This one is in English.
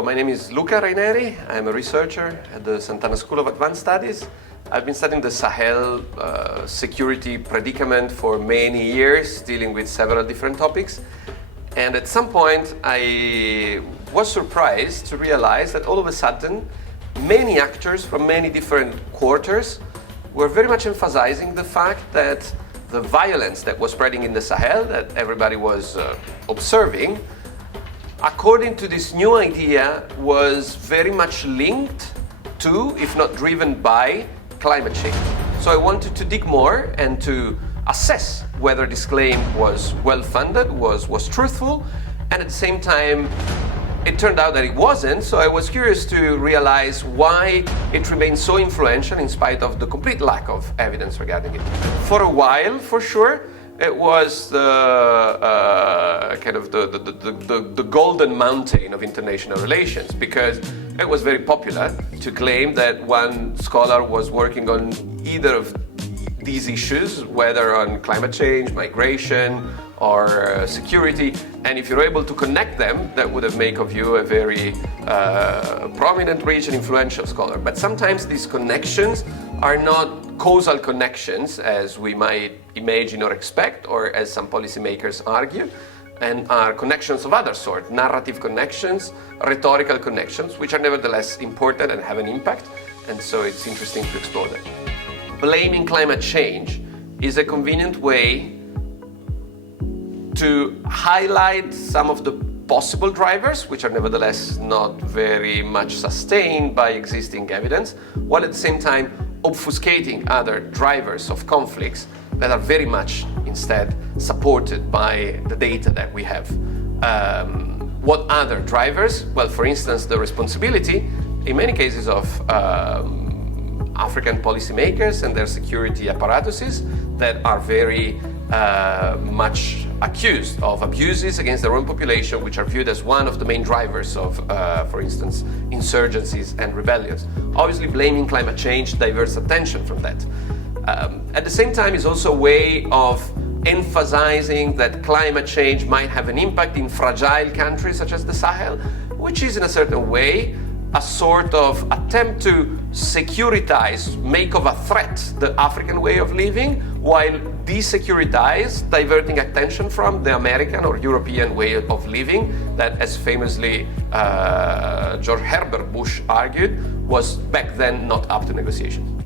So my name is Luca Raineri. I'm a researcher at the Sant'Anna School of Advanced Studies. I've been studying the Sahel security predicament for many years, dealing with several different topics. And at some point, I was surprised to realize that all of a sudden, many actors from many different quarters were very much emphasizing the fact that the violence that was spreading in the Sahel, that everybody was observing, according to this new idea, was very much linked to, if not driven by, climate change. So I wanted to dig more and to assess whether this claim was well-funded, was truthful, and at the same time, it turned out that it wasn't, so I was curious to realize why it remained so influential in spite of the complete lack of evidence regarding it. For a while, for sure, it was the kind of the golden mountain of international relations, because it was very popular to claim that one scholar was working on either of these issues, whether on climate change, migration, or security, and if you're able to connect them, that would have made of you a very prominent, rich, and influential scholar. But sometimes these connections are not causal connections, as we might imagine or expect, or as some policymakers argue, and are connections of other sort, narrative connections, rhetorical connections, which are nevertheless important and have an impact, and so it's interesting to explore them. Blaming climate change is a convenient way to highlight some of the possible drivers, which are nevertheless not very much sustained by existing evidence, while at the same time obfuscating other drivers of conflicts that are very much instead supported by the data that we have. What other drivers? Well, for instance, the responsibility, in many cases, of African policymakers and their security apparatuses that are very much accused of abuses against their own population, which are viewed as one of the main drivers of, for instance, insurgencies and rebellions. Obviously, blaming climate change diverts attention from that. At the same time, it's also a way of emphasizing that climate change might have an impact in fragile countries such as the Sahel, which is in a certain way a sort of attempt to securitize, make of a threat the African way of living, while desecuritize, diverting attention from the American or European way of living that, as famously George Herbert Bush argued, was back then not up to negotiation.